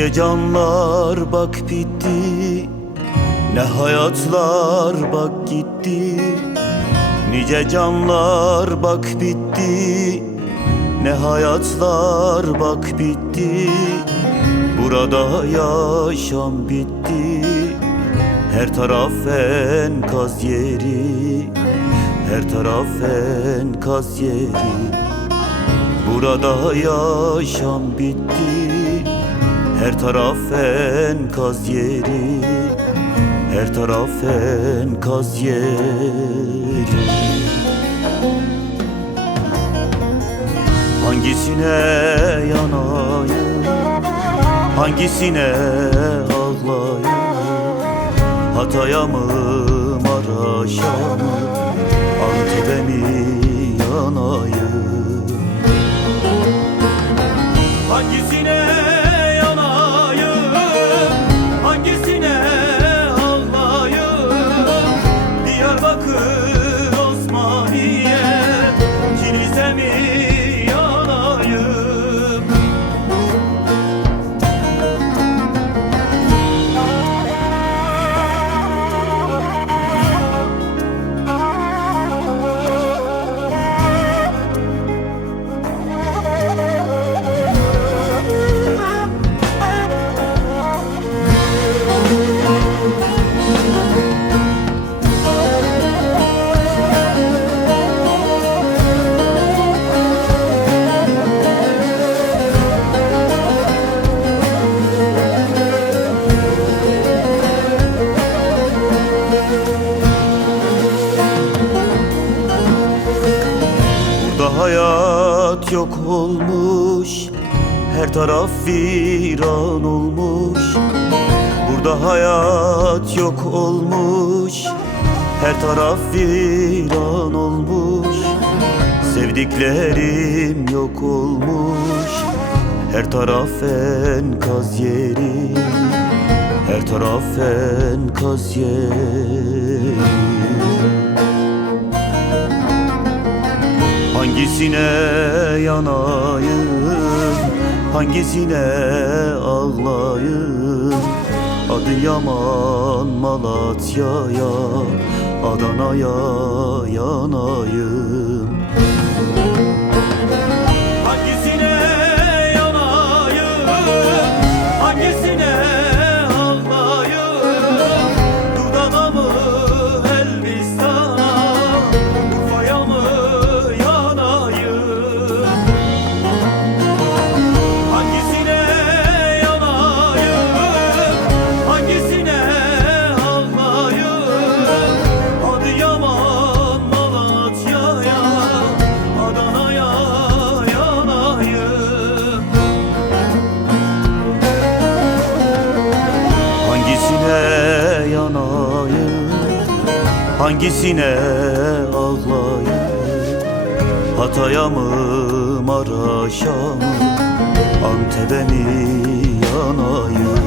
Nice canlar bak bitti, ne hayatlar bak gitti. Nice canlar bak bitti, ne hayatlar bak bitti. Burada yaşam bitti, her taraf enkaz yeri, her taraf enkaz yeri. Burada yaşam bitti, her taraf enkaz yeri, her taraf enkaz yeri. Hangisine yanayım, hangisine ağlayayım? Hatay'a mı, Maraş'a mı, Antep'e mi yanayım? Hangisine yanayım, hangisine ağlayayım? Diyarbakır, Osmaniye, Kilis'e mi yanayım? Hayat yok olmuş, her taraf viran olmuş. Burada hayat yok olmuş, her taraf viran olmuş. Sevdiklerim yok olmuş, her taraf enkaz yeri, her taraf enkaz yeri. Hangisine yanayım, hangisine ağlayayım? Adıyaman, Malatya'ya, Adana'ya yanayım. Hangisine yanayım, hangisine ağlayayım? Dudağına mı, Elbistan'a, Urfa'ya mı? Hangisine ağlayayım? Hatay'a mı, Maraş'a mı, Antep'e mi yanayım?